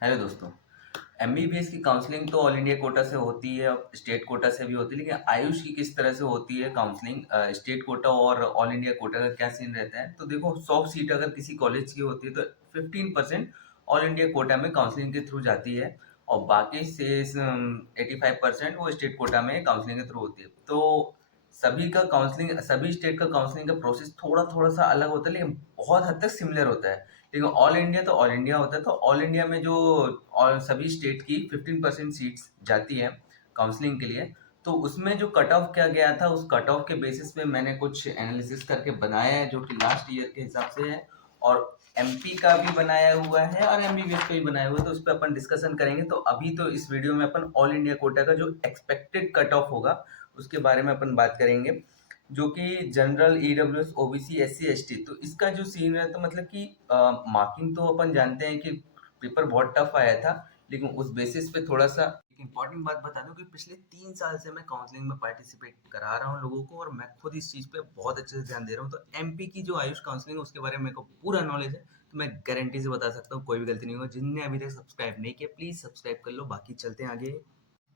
Hello दोस्तों। MBBS की counselling तो ऑल इंडिया कोटा से होती है और स्टेट कोटा से भी होती है, लेकिन आयुष की किस तरह से होती है काउंसलिंग, स्टेट कोटा और ऑल इंडिया कोटा का क्या सीन रहता है। तो देखो, 100 सीट अगर किसी कॉलेज की होती है तो 15% ऑल इंडिया कोटा में काउंसलिंग के थ्रू जाती है और बाकी से 85% वो स्टेट कोटा में काउंसलिंग के थ्रू होती है। तो सभी का काउंसलिंग, सभी स्टेट का काउंसलिंग का प्रोसेस थोड़ा थोड़ा सा अलग होता है, लेकिन बहुत हद तक सिमिलर होता है। लेकिन ऑल इंडिया तो ऑल इंडिया होता है, तो ऑल इंडिया में जो और सभी स्टेट की 15% सीट्स जाती है काउंसलिंग के लिए। तो उसमें जो कट ऑफ किया गया था, उस कट ऑफ के बेसिस पे मैंने कुछ एनालिसिस करके बनाया है जो कि लास्ट ईयर के हिसाब से है, और एमपी का भी बनाया हुआ है और एमबीबीएस का भी बनाया हुआ है। तो उस पर अपन डिस्कशन करेंगे। तो अभी तो इस वीडियो में अपन ऑल इंडिया कोटा का जो एक्सपेक्टेड कट ऑफ होगा उसके बारे में अपन बात करेंगे, जो कि general, EWS, OBC, SC, ST. तो इसका जो सीन है, तो मतलब कि मार्किंग तो अपन जानते हैं कि पेपर बहुत टफ आया था, लेकिन उस बेसिस पे थोड़ा सा एक इम्पॉर्टेंट बात बता दूं कि पिछले 3 साल से मैं काउंसलिंग में पार्टिसिपेट करा रहा हूं लोगों को, और मैं खुद इस चीज़ पे बहुत अच्छे से ध्यान दे रहा हूं। तो एमपी की जो आयुष काउंसलिंग है उसके बारे में मेरे को पूरा नॉलेज है, तो मैं गारंटी से बता सकता हूँ कोई भी गलती नहीं होगी। जिनने अभी तक सब्सक्राइब नहीं किया प्लीज़ सब्सक्राइब कर लो। बाकी चलते हैं आगे।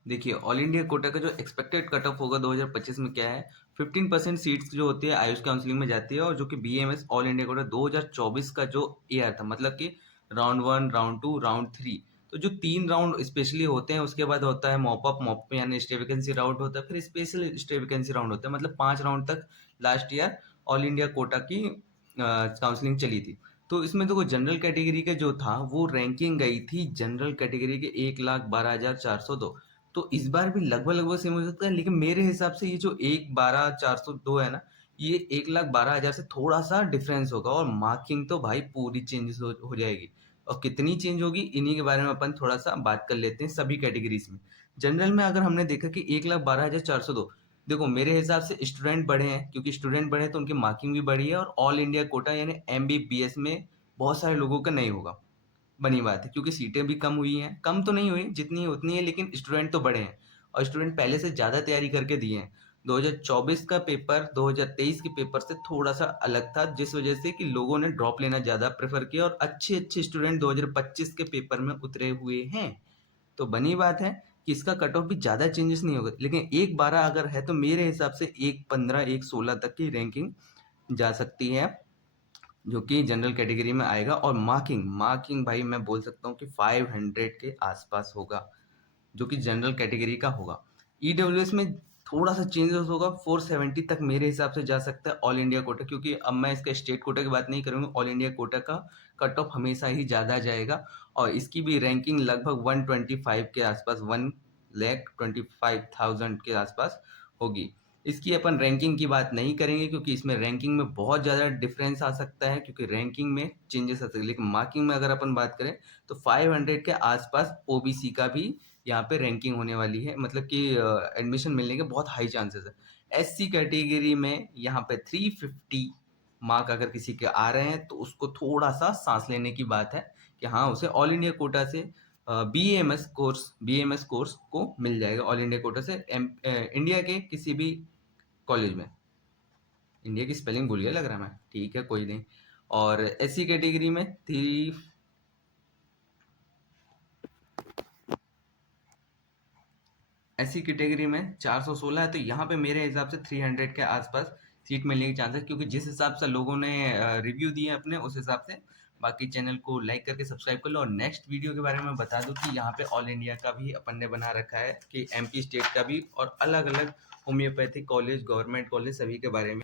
देखिए, ऑल इंडिया कोटा का जो एक्सपेक्टेड कट ऑफ होगा 2025 में क्या है। 15% सीट्स जो होती है आयुष काउंसलिंग में जाती है, और जो कि बीएमएस ऑल इंडिया कोटा 2024 का जो ईयर था, मतलब कि राउंड 1, राउंड 2, राउंड 3। तो जो 3 राउंड स्पेशली होते हैं, उसके बाद होता है मॉप अप, मॉप यानी स्टे वैकेंसी राउंड होता है, फिर स्पेशल स्टे वैकेंसी राउंड होता है। मतलब 5 राउंड तक last year all India quota की काउंसलिंग चली थी। तो इसमें तो जनरल कैटेगरी का जो था वो रैंकिंग गई थी जनरल कैटेगरी के 1,12,402। तो इस बार भी लगभग लगभग सेम हो सकता है, लेकिन मेरे हिसाब से ये जो 1,12,402 है ना, ये 1,12,000 से थोड़ा सा डिफरेंस होगा, और मार्किंग तो भाई पूरी चेंजेस हो जाएगी। और कितनी चेंज होगी इन्हीं के बारे में अपन थोड़ा सा बात कर लेते हैं सभी कैटेगरीज में। जनरल में अगर हमने देखा कि 1,12,402, देखो मेरे हिसाब से स्टूडेंट बढ़े हैं, क्योंकि स्टूडेंट बढ़े तो उनकी मार्किंग भी बढ़ी है, और ऑल इंडिया कोटा यानी एमबीबीएस में बहुत सारे लोगों का नहीं होगा। बनी बात है, क्योंकि सीटें भी कम हुई हैं, कम तो नहीं हुई, जितनी उतनी है, लेकिन स्टूडेंट तो बढ़े हैं और स्टूडेंट पहले से ज़्यादा तैयारी करके दिए हैं। 2024 का पेपर 2023 के पेपर से थोड़ा सा अलग था, जिस वजह से कि लोगों ने ड्रॉप लेना ज़्यादा प्रेफर किया, और अच्छे अच्छे स्टूडेंट 2025 के पेपर में उतरे हुए हैं। तो बनी बात है कि इसका कट ऑफ भी ज़्यादा चेंजेस नहीं होगा, लेकिन 1,12 अगर है तो मेरे हिसाब से 1,15, 1,16 तक की रैंकिंग जा सकती है, जो कि जनरल कैटेगरी में आएगा। और मार्किंग मार्किंग भाई मैं बोल सकता हूँ कि 500 के आसपास होगा, जो कि जनरल कैटेगरी का होगा। ईडब्ल्यूएस में थोड़ा सा चेंजेस होगा, 470 तक मेरे हिसाब से जा सकता है ऑल इंडिया कोटा, क्योंकि अब मैं इसका स्टेट कोटा की बात नहीं करूँगा। ऑल इंडिया कोटा का कट ऑफ हमेशा ही ज़्यादा जाएगा, और इसकी भी रैंकिंग लगभग 125 के आसपास, 1,25,000 के आसपास होगी। इसकी अपन रैंकिंग की बात नहीं करेंगे, क्योंकि इसमें रैंकिंग में बहुत ज़्यादा डिफरेंस आ सकता है, क्योंकि रैंकिंग में चेंजेस आ सकते हैं। लेकिन मार्किंग में अगर अपन बात करें तो 500 के आसपास ओबीसी का भी यहाँ पे रैंकिंग होने वाली है, मतलब कि एडमिशन मिलने के बहुत हाई चांसेस है। एससी कैटेगरी में यहाँ पे 350 मार्क अगर किसी के आ रहे हैं तो उसको थोड़ा सा सांस लेने की बात है, कि हाँ उसे ऑल इंडिया कोटा से बीएमएस कोर्स को मिल जाएगा ऑल इंडिया कोटा से, इंडिया के किसी भी कॉलेज में। इंडिया की स्पेलिंग भूल गया लग रहा है मैं, ठीक है कोई नहीं। और एससी कैटेगरी में थ्री एससी कैटेगरी में 416 है, तो यहाँ पे मेरे हिसाब से 300 के आसपास सीट मिलने की चांसेस, क्योंकि जिस हिसाब से लोगों ने रिव्यू दिए अपने उस हिसाब से। बाकी चैनल को लाइक करके सब्सक्राइब कर लो, और नेक्स्ट वीडियो के बारे में बता दूं कि यहाँ पे ऑल इंडिया का भी अपन ने बना रखा है, कि एमपी स्टेट का भी, और अलग अलग होम्योपैथिक कॉलेज, गवर्नमेंट कॉलेज, सभी के बारे में